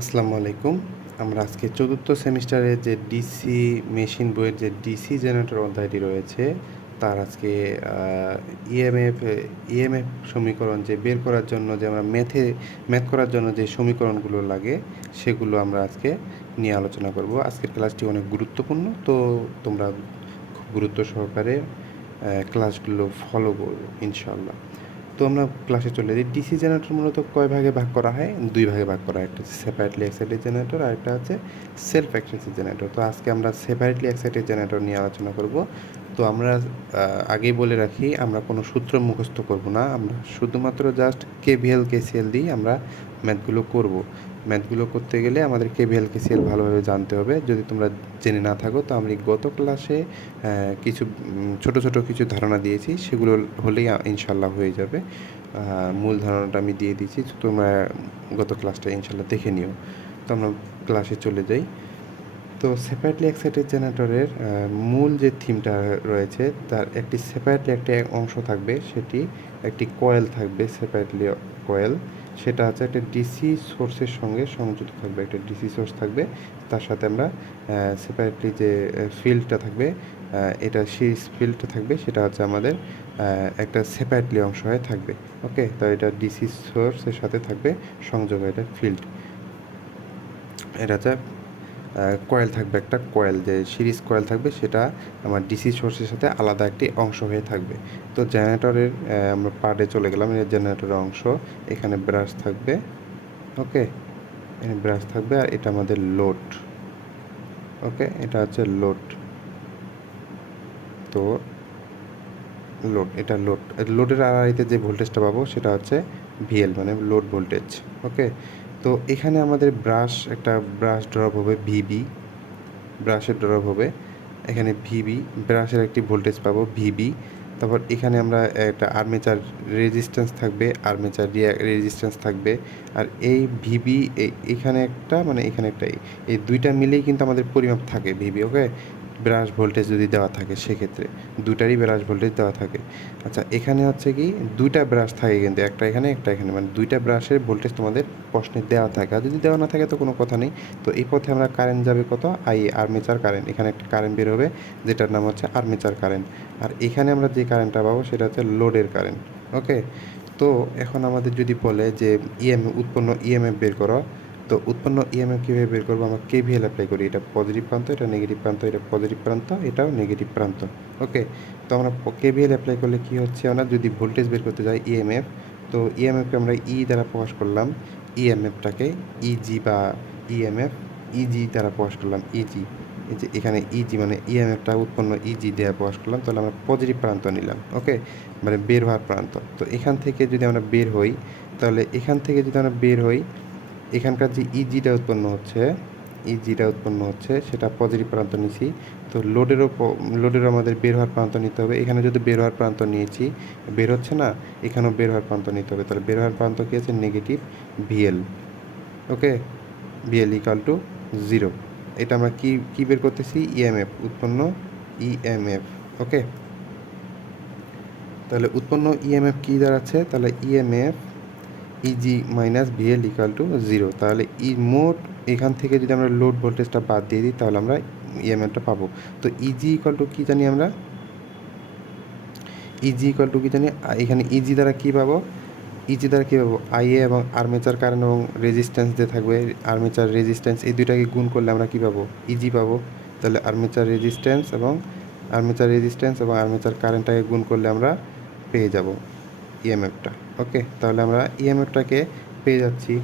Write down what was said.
আসসালামু আলাইকুম। আমরা আজকে চতুর্থ সেমিস্টারের যে ডিসি মেশিন বইয়ের যে ডিসি জেনারেটর অধ্যায়টি রয়েছে, তার আজকে ইএমএফ ইএমএফ সমীকরণ যে বের করার জন্য যে আমরা ম্যাথ করার জন্য যে সমীকরণগুলো লাগে, সেগুলো আমরা আজকে নিয়ে আলোচনা করব। আজকের ক্লাসটি অনেক গুরুত্বপূর্ণ, তো তোমরা খুব গুরুত্ব সহকারে ক্লাসগুলো ফলো করো ইনশাআল্লাহ। তো আমরা ক্লাসে চলে যাই। ডিসি জেনারেটর মূলত কয় ভাগে ভাগ করা হয়? দুই ভাগে ভাগ করা হয়। একটা হচ্ছে সেপারেটলি এক্সাইটেড জেনারেটর, আর একটা হচ্ছে সেলফ এক্সাইটেড জেনারেটর। তো আজকে আমরা সেপারেটলি এক্সাইটেড জেনারেটর নিয়ে আলোচনা করব। তো আমরা আগেই বলে রাখি, আমরা কোনো সূত্র মুখস্থ করব না। আমরা শুধুমাত্র জাস্ট কেভিএল কেসিএল দিয়ে আমরা ম্যাথগুলো করব। ম্যাথগুলো করতে গেলে আমাদের কেভিএল কেসিএল ভালোভাবে জানতে হবে। যদি তোমরা জেনে না থাকো, তো আমি গত ক্লাসে কিছু ছোট ছোট কিছু ধারণা দিয়েছি, সেগুলো হলেই ইনশাল্লাহ হয়ে যাবে। মূল ধারণাটা আমি দিয়ে দিচ্ছি, তোমরা গত ক্লাসটা ইনশাল্লাহ দেখে নিও। তো আমরা ক্লাসে চলে যাই। তো সেপারেটলি এক্সাইটেড জেনারেটরের মূল যে থিমটা রয়েছে, তার একটি সেপারেটলি একটা অংশ থাকবে, সেটি একটি কয়েল থাকবে, সেপারেটলি কয়েল। সেটা হচ্ছে একটা ডিসি সোর্সের সঙ্গে সংযুক্ত থাকবে, একটা ডিসি সোর্স থাকবে। তার সাথে আমরা সেপারেটলি যে ফিল্ডটা থাকবে, এটা সিরিজ ফিল্ডটা থাকবে, সেটা হচ্ছে আমাদের একটা সেপারেটলি অংশ হয়ে থাকবে। ওকে, তো এটা ডিসি সোর্সের সাথে থাকবে সংযোগ, এটা ফিল্ড। এটা হচ্ছে কয়েল থাকবে, একটা কয়েল যে সিরিজ কয়েল থাকবে, সেটা আমার ডিসি সোর্সের সাথে আলাদা একটি অংশ হয়ে থাকবে। তো জেনারেটরের আমরা পার্টে চলে গেলাম। এই জেনারেটরের অংশ, এখানে ব্রাশ থাকবে। ওকে, এখানে ব্রাশ থাকবে, আর এটা আমাদের লোড। ওকে, এটা হচ্ছে লোড। তো লোড, এটা লোডের আড়াআড়িতে যে ভোল্টেজটা পাবো, সেটা হচ্ছে ভিএল, মানে লোড ভোল্টেজ। ওকে, তো এখানে আমাদের একটা ব্রাশ ড্রপ হবে ভিবি, ব্রাশের ড্রপ হবে এখানে ভিবি, ব্রাশের একটি ভোল্টেজ পাবো ভিবি। তারপর এখানে আমরা একটা আর্মেচার রেজিস্ট্যান্স থাকবে, আর্মেচার রেজিস্ট্যান্স থাকবে। আর এই ভিবি এখানে একটা, মানে এখানে একটা, এই দুইটা মিলেই কিন্তু আমাদের পরিমাপ থাকে ভিবি। ওকে, ব্রাশ ভোল্টেজ যদি দেওয়া থাকে, সেক্ষেত্রে দুটারই ব্রাশ ভোল্টেজ দেওয়া থাকে। আচ্ছা, এখানে হচ্ছে কি দুইটা ব্রাশ থাকে, কিন্তু একটা এখানে একটা এখানে, মানে দুইটা ব্রাশের ভোল্টেজ তোমাদের প্রশ্নে দেওয়া থাকে। আর যদি দেওয়া না থাকে তো কোনো কথা নেই। তো এই পথে আমরা কারেন্ট যাবে কত, আর্মেচার কারেন্ট, এখানে একটা কারেন্ট বের হবে, যেটার নাম হচ্ছে আর্মেচার কারেন্ট। আর এখানে আমরা যে কারেন্টটা পাবো, সেটা হচ্ছে লোডের কারেন্ট। ওকে, তো এখন আমাদের যদি বলে যে উৎপন্ন ইএমএফ বের করো, তো উৎপন্ন ইএমএফ কীভাবে বের করবো? আমরা কেভিএল অ্যাপ্লাই করি। এটা পজিটিভ প্রান্ত, এটা নেগেটিভ প্রান্ত, এটা পজিটিভ প্রান্ত, এটাও নেগেটিভ প্রান্ত। ওকে, তো আমরা কেভিএল অ্যাপ্লাই করলে কী হচ্ছে, আমরা যদি ভোল্টেজ বের করতে যাই ইএমএফ, তো ইএমএফকে আমরা দ্বারা প্রকাশ করলাম, ইএমএফটাকে ইজি বা ইএমএফ ইজি দ্বারা প্রকাশ করলাম, ইজি। এই যে এখানে ইজি মানে ইএমএফটা উৎপন্ন ইজি দেওয়া প্রকাশ করলাম, তাহলে আমরা পজিটিভ প্রান্ত নিলাম। ওকে, মানে বের হওয়ার প্রান্ত। তো এখান থেকে যদি আমরা বের হই, তাহলে এখান থেকে যদি আমরা বের হই, এখানকার যে ইজিটা উৎপন্ন হচ্ছে সেটা পজিটিভ প্রান্ত নিছি। তো লোডেরও আমাদের বের হওয়ার প্রান্ত নিতে হবে। এখানে যদি বের হওয়ার প্রান্ত নিয়েছি, বের হচ্ছে না, এখানেও বের হওয়ার প্রান্ত নিতে হবে। তাহলে বের হওয়ার প্রান্ত কী আছে, negative VL. Okay, VL equal to 0। এটা আমরা কি বের করতেছি, ইএমএফ, উৎপন্ন ইএমএফ। ওকে, তাহলে উৎপন্ন ইএমএফ কী দাঁড়াচ্ছে, তাহলে EMF easy minus VL equal to 0। তাহলে মোট এখান থেকে যদি আমরা লোড ভোল্টেজটা বাদ দিয়ে দিই, তাহলে আমরা ইএমএফটা পাবো। তো ইজি ইকাল টু কী জানি আমরা, ইজি ইকাল টু কী জানি, এখানে ইজি দ্বারা কী পাবো, আইএ এবং আর্মেচার কারেন্ট এবং রেজিস্ট্যান্স দিয়ে থাকবে, আর্মেচার রেজিস্ট্যান্স, এই দুইটাকে গুণ করলে আমরা কী পাবো, ইজি পাবো। তাহলে আর্মেচার রেজিস্ট্যান্স এবং আর্মেচার কারেন্টটাকে গুণ করলে আমরা পেয়ে যাব ইএমএফটা। ওকে, তাহলে আমরা ইএমএফটাকে পেয়ে যাচ্ছি